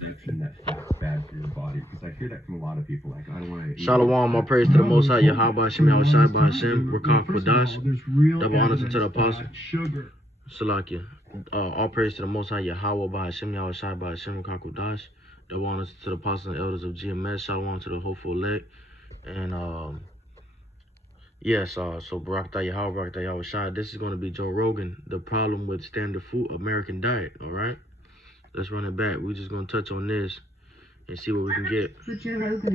Perception that fat's bad for your body, because I hear that from a lot of people. Like, I don't want to eat. Shalom, all praise to the Most High, Yahweh, Hashem, Yahushai, Bahashem, Rakam, Kodash, double honors unto the apostle. Sugar. Salakia. All praise to the Most High, Yahweh, Bahashem, Yahushai, Bahashem, Rakam, Kodash, double honors to the apostles and elders of GMS. Shalom to the hopeful elect. And, yes, so Barak Yahweh, Barak Yahushai. This is going to be Joe Rogan, the problem with standard food, American diet, all right? Let's run it back. We're just going to touch on this and see what we can get.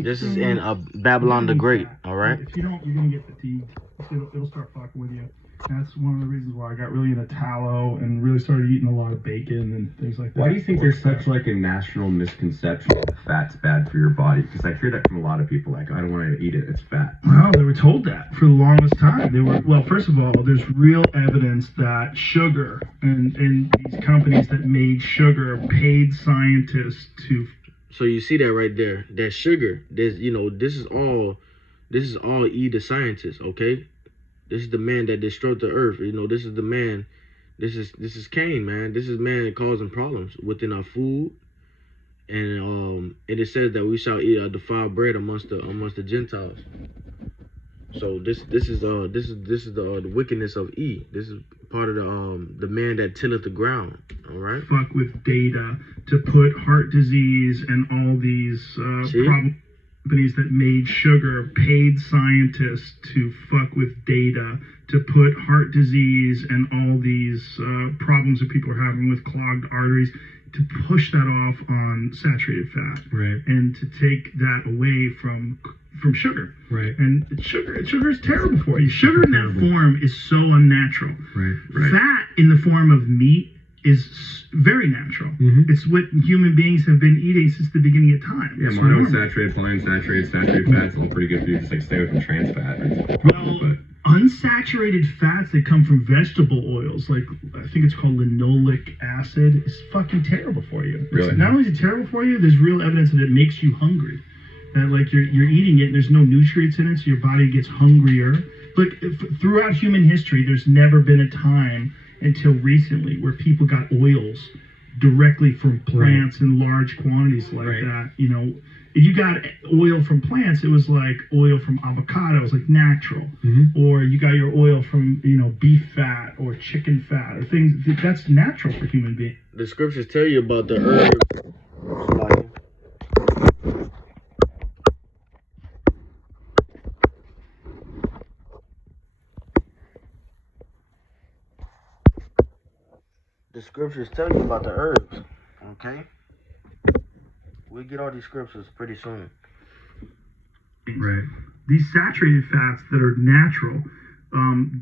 This is in Babylon the Great, all right? If you don't, you're going to get fatigued. It'll start fucking with you. That's one of the reasons why I got really into tallow and really started eating a lot of bacon and things like that. Why do you think there's such like a national misconception that fat's bad for your body? Because I hear that from a lot of people. Like, I don't want to eat it, it's fat. Well, they were told that for the longest time. Well, first of all, there's real evidence that sugar and these companies that made sugar paid scientists to. So you see that right there, that sugar. There's, this is all E the scientist, okay? This is the man that destroyed the earth. This is the man. This is Cain, man. This is man causing problems within our food, and it says that we shall eat defiled bread amongst the Gentiles. So this is the wickedness of E. This is part of the man that tilleth the ground. All right. Fuck with data to put heart disease and all these companies that made sugar paid scientists to fuck with data to put heart disease and all these problems that people are having with clogged arteries, to push that off on saturated fat, right, and to take that away from sugar, right. And sugar is terrible for you. Sugar in that form is so unnatural. Right. Fat in the form of meat is very natural. Mm-hmm. It's what human beings have been eating since the beginning of time. Yeah, monounsaturated, polyunsaturated, saturated fats, all pretty good for you. Just like stay away from trans fat. Well, unsaturated fats that come from vegetable oils, like I think it's called linoleic acid, is fucking terrible for you. Really? Not only is it terrible for you, there's real evidence that it makes you hungry. That like you're eating it and there's no nutrients in it, so your body gets hungrier. But throughout human history, there's never been a time until recently where people got oils directly from plants in large quantities like that. If you got oil from plants, it was like oil from avocado, it was like natural. Mm-hmm. Or you got your oil from, beef fat or chicken fat or things that's natural for human beings. The scriptures tell you about the herbs. The scriptures tell you about the herbs, okay? We'll get all these scriptures pretty soon. Right. These saturated fats that are natural,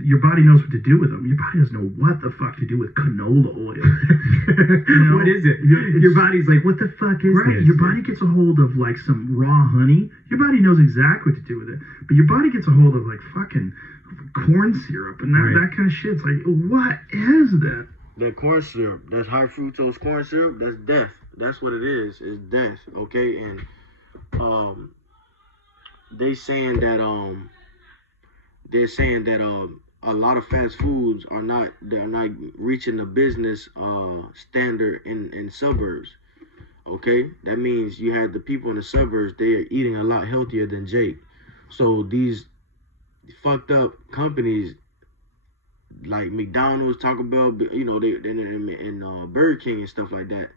your body knows what to do with them. Your body doesn't know what the fuck to do with canola oil. What is it? Your body's like, what the fuck is this? Your body gets a hold of like some raw honey. Your body knows exactly what to do with it. But your body gets a hold of like fucking corn syrup and that kind of shit. It's like, what is that? That corn syrup, that's high fructose corn syrup, that's death. That's what it is death, okay? And they're saying that a lot of fast foods they're not reaching the business standard in suburbs. Okay? That means you had the people in the suburbs, they are eating a lot healthier than Jake. So these fucked up companies like McDonald's, Taco Bell, and Burger King and stuff like that,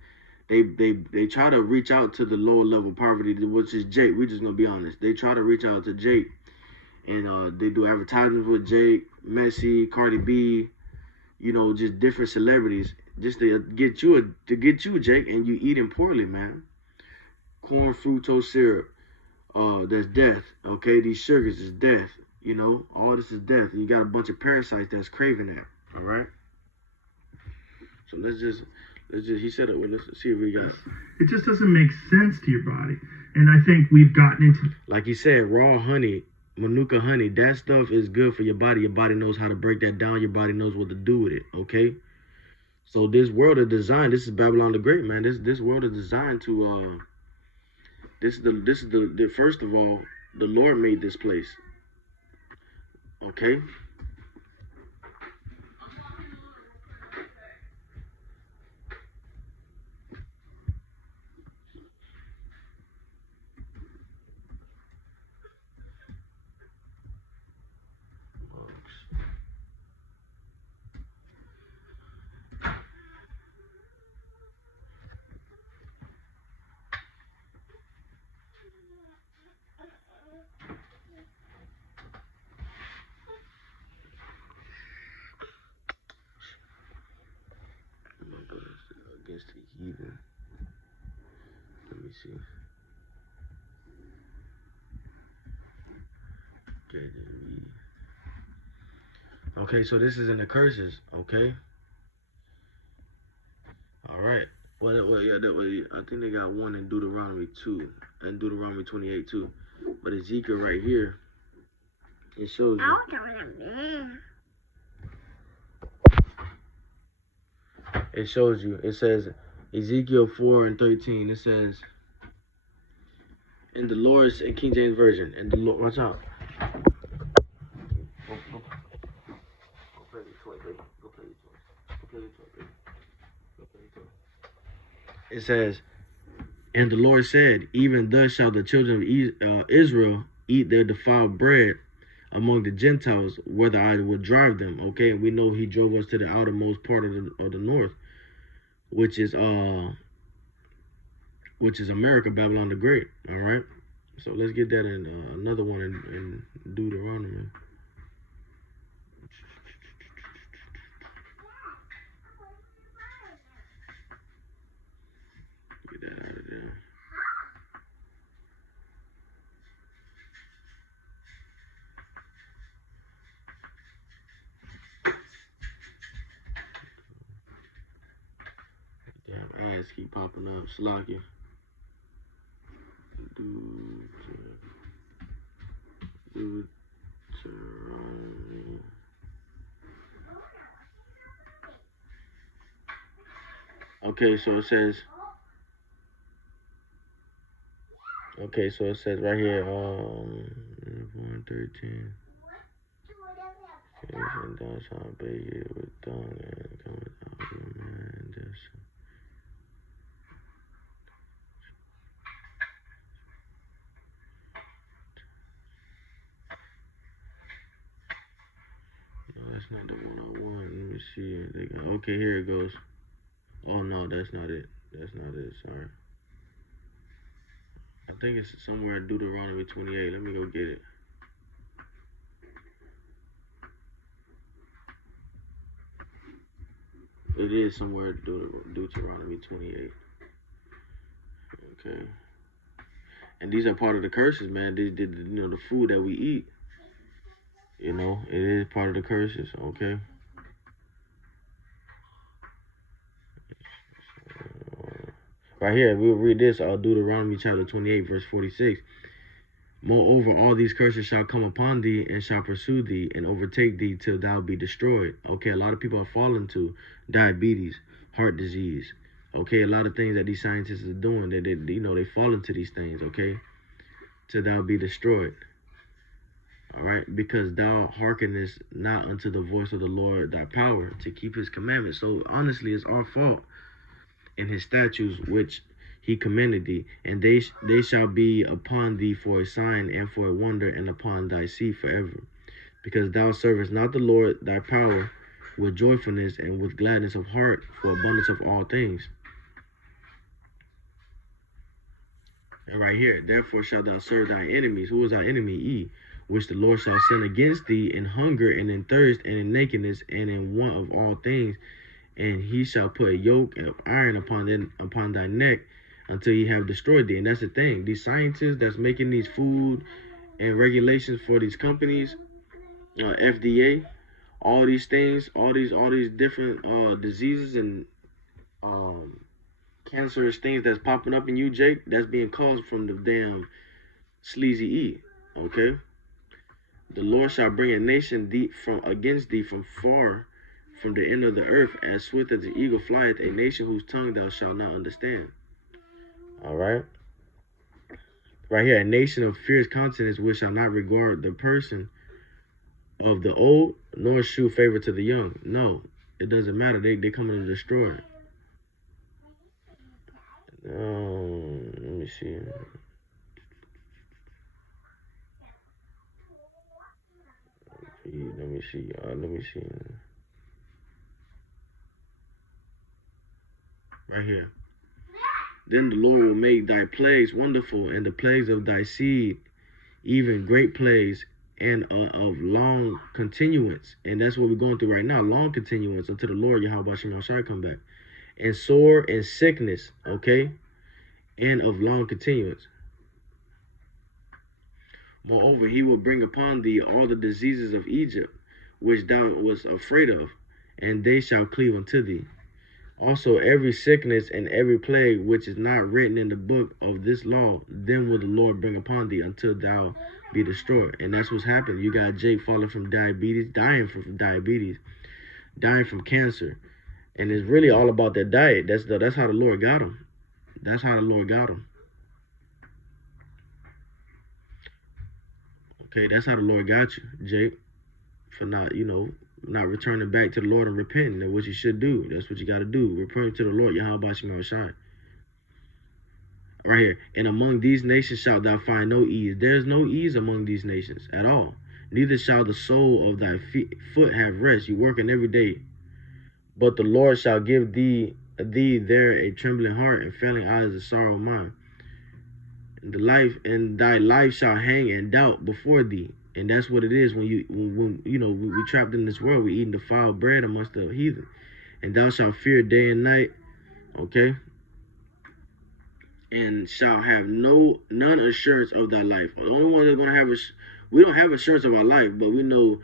they try to reach out to the lower level poverty, which is Jake. We're just gonna be honest. They try to reach out to Jake, and they do advertisements with Jake, Messi, Cardi B, just different celebrities, just to get you, Jake, and you eating poorly, man. Corn fructose syrup, that's death. Okay, these sugars is death. All this is death. And you got a bunch of parasites that's craving that. All right. So let's just. He said it. Well, let's see if we got. It just doesn't make sense to your body, and I think we've gotten into. Like you said, raw honey, manuka honey. That stuff is good for your body. Your body knows how to break that down. Your body knows what to do with it. Okay. So this world is designed. This is Babylon the Great, man. This world is designed to. This is the first of all, the Lord made this place. Okay. me see. Okay, okay, so this is in the curses, okay? All right. Well, yeah, I think they got one in Deuteronomy 2 and Deuteronomy 28 too. But Ezekiel right here, it shows you. It shows you. It says Ezekiel 4:13. It says, in the Lord's in King James Version, and the Lord, watch out. Go play the toy, baby. Go play the toy. Go play the toy, baby. Go play the toy. It says, and the Lord said, even thus shall the children of Israel eat their defiled bread among the Gentiles, whether I would drive them. Okay, we know He drove us to the outermost part of the north, which is America, Babylon the Great. All right, so let's get that in another one in Deuteronomy. Get that out of there. Damn ads keep popping up. Slocky. Deuteronomy. Okay, so it says. Okay, so it says right here, 1:13. And thou shalt obey you with tongue and come without your man. No, that's not the one I want. Let me see. Okay, here it goes. Oh no, that's not it. That's not it. Sorry. I think it's somewhere in Deuteronomy 28. Let me go get it. It is somewhere in Deuteronomy 28. Okay. And these are part of the curses, man. These, the food that we eat. It is part of the curses. Okay. Right here, we'll read this, Deuteronomy chapter 28, verse 46. Moreover, all these curses shall come upon thee and shall pursue thee and overtake thee till thou be destroyed. Okay, a lot of people are falling to diabetes, heart disease. Okay, a lot of things that these scientists are doing, they fall into these things, okay, till thou be destroyed. All right, because thou hearkenest not unto the voice of the Lord thy power to keep His commandments. So honestly, it's our fault and His statutes which He commanded thee, and they shall be upon thee for a sign and for a wonder, and upon thy seed forever, because thou servest not the Lord thy power with joyfulness and with gladness of heart for abundance of all things. And right here, therefore shalt thou serve thy enemies. Who is thy enemy? E, which the Lord shall send against thee in hunger and in thirst and in nakedness and in want of all things. And He shall put a yoke of iron upon thy neck until He have destroyed thee. And that's the thing. These scientists that's making these food and regulations for these companies, FDA, all these things, all these different diseases and cancerous things that's popping up in you, Jake, that's being caused from the damn sleazy E. Okay? The Lord shall bring a nation against thee from far, from the end of the earth, as swift as the eagle flieth, a nation whose tongue thou shalt not understand. All right? Right here, a nation of fierce countenance which shall not regard the person of the old, nor shew favor to the young. No, it doesn't matter. They coming to destroy it. Let me see. Let me see. Right here. Then the Lord will make thy plagues wonderful, and the plagues of thy seed, even great plagues, and of long continuance. And that's what we're going through right now, long continuance, until the Lord Yahweh Shem Shai come back. And sore and sickness, okay? and of long continuance. Moreover, he will bring upon thee all the diseases of Egypt, which thou wast afraid of, and they shall cleave unto thee. Also every sickness and every plague which is not written in the book of this law, then will the Lord bring upon thee until thou be destroyed. And that's what's happened. You got Jake falling from diabetes, dying from diabetes, dying from cancer. And it's really all about that diet. That's how the Lord got him. That's how the Lord got him. Okay, that's how the Lord got you, Jake, for not, not returning back to the Lord and repenting. That's what you should do. That's what you got to do. Repent to the Lord, Yahweh Shema Shai. Right here. And among these nations shalt thou find no ease. There is no ease among these nations at all. Neither shall the sole of thy foot have rest. You working every day. But the Lord shall give thee there a trembling heart and failing eyes and sorrow of mind. And thy life shall hang in doubt before thee. And that's what it is when we trapped in this world. We eating defiled bread amongst the heathen. And thou shalt fear day and night. Okay? And shall have none assurance of thy life. The only one that's gonna have we don't have assurance of our life, but we know,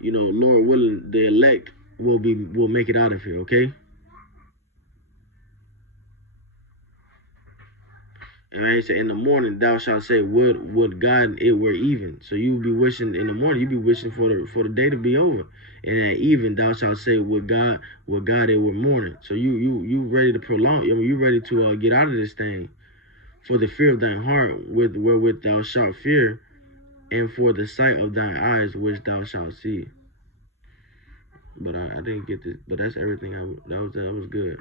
Lord willing, the elect will make it out of here, okay? And I say in the morning thou shalt say, would God it were even. So you be wishing in the morning, you be wishing for the day to be over. And at even thou shalt say, would God it were morning. So you ready to prolong, you ready to get out of this thing. For the fear of thine heart wherewith thou shalt fear, and for the sight of thine eyes which thou shalt see. But I didn't get this. But that's everything. That was good.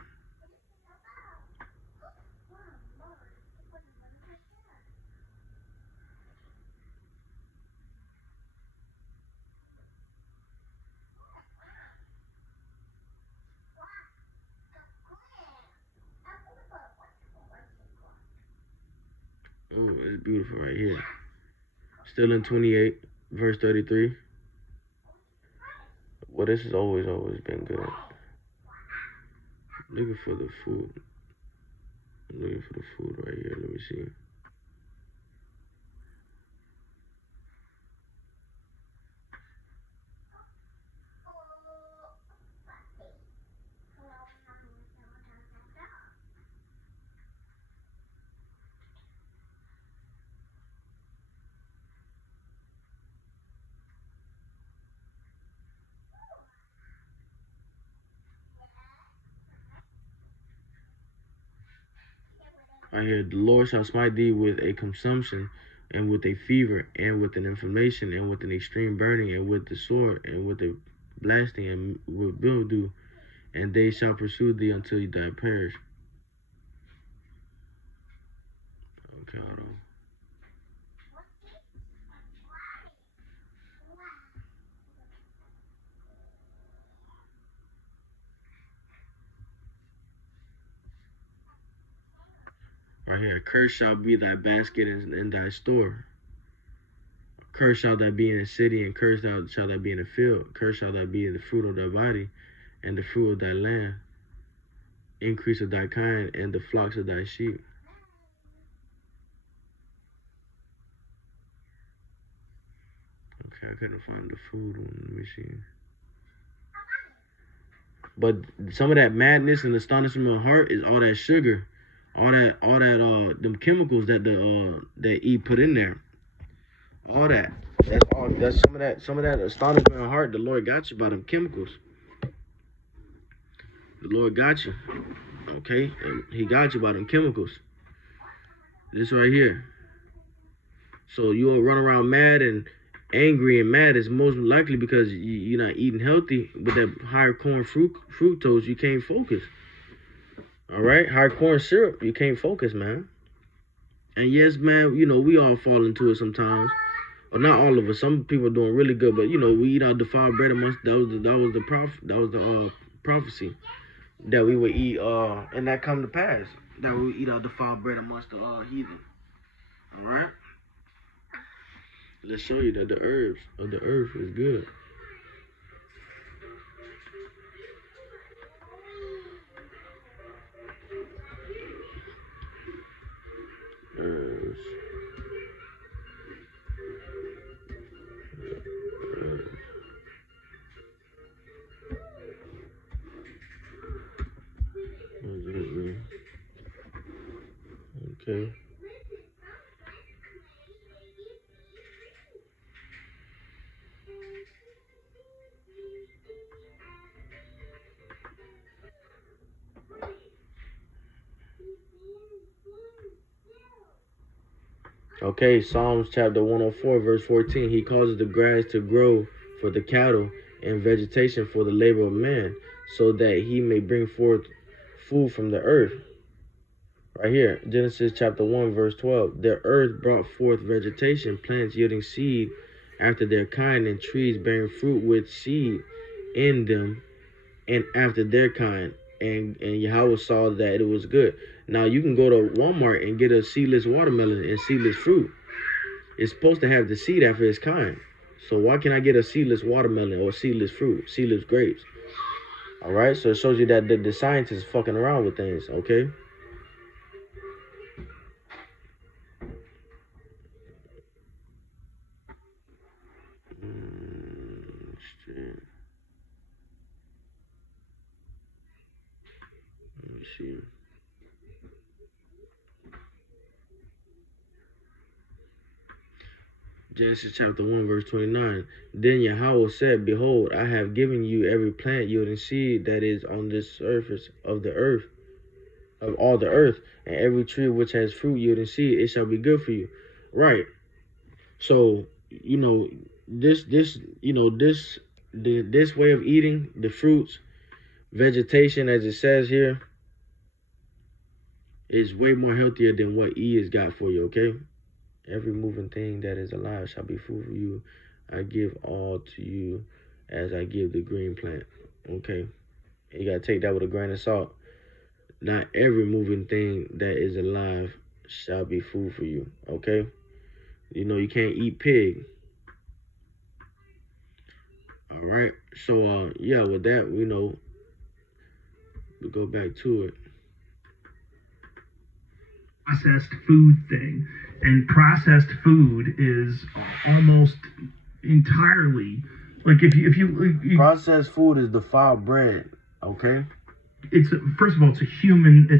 Oh, it's beautiful right here. Still in 28, verse 33. Well, this has always been good. Looking for the food. Looking for the food right here. Let me see. Right here, the Lord shall smite thee with a consumption, and with a fever, and with an inflammation, and with an extreme burning, and with the sword, and with a blasting, and with mildew, and they shall pursue thee until thou perish. Okay, hold on. Right here, cursed shall be thy basket and thy store. Cursed shall thou be in the city, and cursed shall thou be in the field. Cursed shall thou be in the fruit of thy body, and the fruit of thy land, increase of thy kind, and the flocks of thy sheep. Okay, I couldn't find the food one. Let me see. But some of that madness and astonishment of heart is all that sugar, all that them chemicals that that E put in there. All that. That's some of that astonishment of heart. The Lord got you by them chemicals. The Lord got you. Okay? And he got you by them chemicals. This right here. So you'll run around mad and angry and mad is most likely because you're not eating healthy. With that higher corn fructose, you can't focus. All right? Higher corn syrup, you can't focus, man. And yes, man, we all fall into it sometimes. Well, not all of us. Some people are doing really good, but we eat our defiled bread amongst. That was the prophecy that we would eat, and that come to pass. That we would eat our defiled bread amongst the heathen. All right. Let's show you that the herbs of the earth is good. Okay. Okay, Psalms chapter 104, verse 14. He causes the grass to grow for the cattle and vegetation for the labor of man, so that he may bring forth food from the earth. Right here, Genesis chapter 1, verse 12. The earth brought forth vegetation, plants yielding seed after their kind, and trees bearing fruit with seed in them and after their kind. And Yahweh saw that it was good. Now you can go to Walmart and get a seedless watermelon and seedless fruit. It's supposed to have the seed after its kind. So why can't I get a seedless watermelon or seedless fruit, seedless grapes? All right, so it shows you that the scientists fucking around with things, okay? Shit. Let me see. Genesis chapter 1, verse 29. Then Yahweh said, Behold, I have given you every plant yielding seed that is on the surface of the earth, of all the earth, and every tree which has fruit yielding seed, it shall be good for you. Right. So, this way of eating the fruits, vegetation, as it says here, is way more healthier than what E has got for you, okay? Every moving thing that is alive shall be food for you. I give all to you as I give the green plant. Okay? You got to take that with a grain of salt. Not every moving thing that is alive shall be food for you. Okay? You can't eat pig. All right? So, yeah, with that, we go back to it. Processed food thing. And processed food is almost entirely like if you processed food is defiled bread, okay? First of all, it's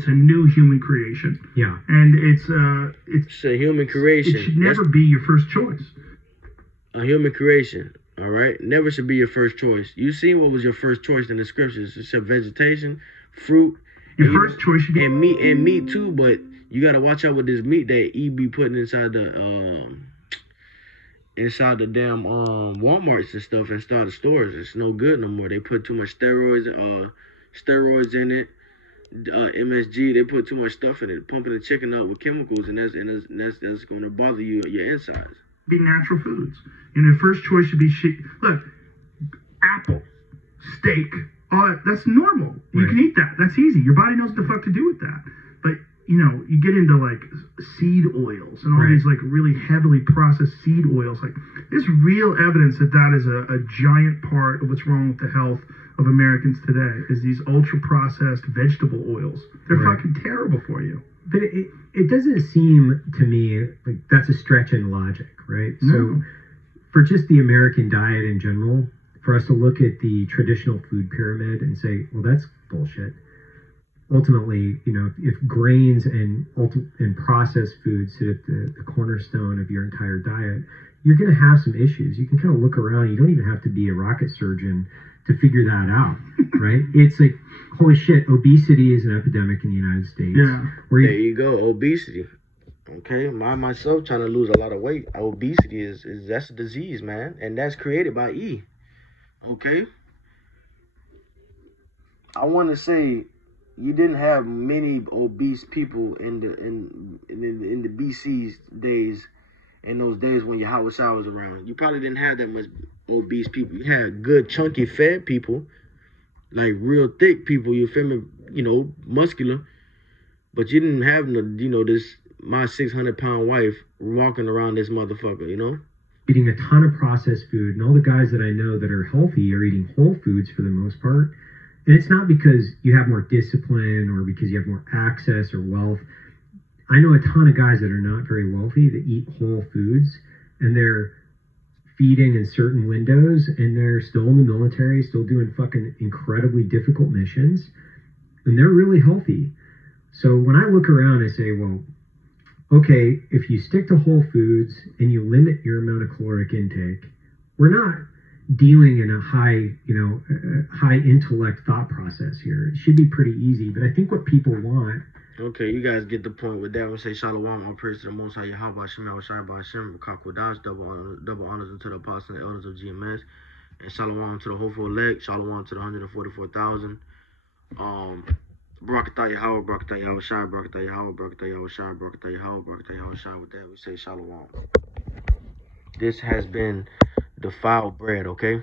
a new human creation. Yeah. And it's a human creation. It should never be your first choice. A human creation, all right? Never should be your first choice. You see what was your first choice in the scriptures? It said vegetation, fruit. Your first choice should be meat too, but you gotta watch out with this meat that E be putting inside the damn Walmarts and stuff and starting stores. It's no good no more. They put too much steroids in it. MSG, they put too much stuff in it, pumping the chicken up with chemicals, and that's gonna bother you your insides. Be natural foods. And the first choice should be look, apple, steak, all that's normal. You can eat that. That's easy. Your body knows what the fuck to do with that. But you get into like seed oils and all these like really heavily processed seed oils. Like there's real evidence that is a giant part of what's wrong with the health of Americans today is these ultra processed vegetable oils. They're fucking terrible for you. But it doesn't seem to me like that's a stretch in logic, right? No. So for just the American diet in general, for us to look at the traditional food pyramid and say, well, that's bullshit. Ultimately, if grains and processed foods sit at the cornerstone of your entire diet, you're going to have some issues. You can kind of look around. You don't even have to be a rocket surgeon to figure that out, right? It's like, holy shit, obesity is an epidemic in the United States. Yeah. There you go, obesity. Okay, myself trying to lose a lot of weight. Obesity that's a disease, man, and that's created by E. Okay. I want to say you didn't have many obese people in the BC's days, in those days when Yahweh was around. You probably didn't have that much obese people. You had good chunky fat people, like real thick people. You feel me? Muscular, but you didn't have this my 600-pound wife walking around this motherfucker. Eating a ton of processed food, and all the guys that I know that are healthy are eating whole foods for the most part. And it's not because you have more discipline or because you have more access or wealth. I know a ton of guys that are not very wealthy that eat whole foods, and they're feeding in certain windows, and they're still in the military, still doing fucking incredibly difficult missions, and they're really healthy. So when I look around, I say, well, okay, if you stick to whole foods and you limit your amount of caloric intake, we're not dealing in a high intellect thought process here. It should be pretty easy, but I think what people want. Okay, you guys get the point with that. We say Shalom, all praise to the Most High Yahweh Shem Shai by Hashem, Kakwadash, double honors unto the apostles and elders of GMS, and Shalom to the hopeful elect, Shalom to the 144,000. Barakatah Yahweh, Barakatah Yahweh Shai, Barakatah Yahweh, Barakatah Yahweh Shai, Barakatah Yahweh, Barakatah Yahweh Shai. With that, we say Shalom. This has been Defiled Bread, okay?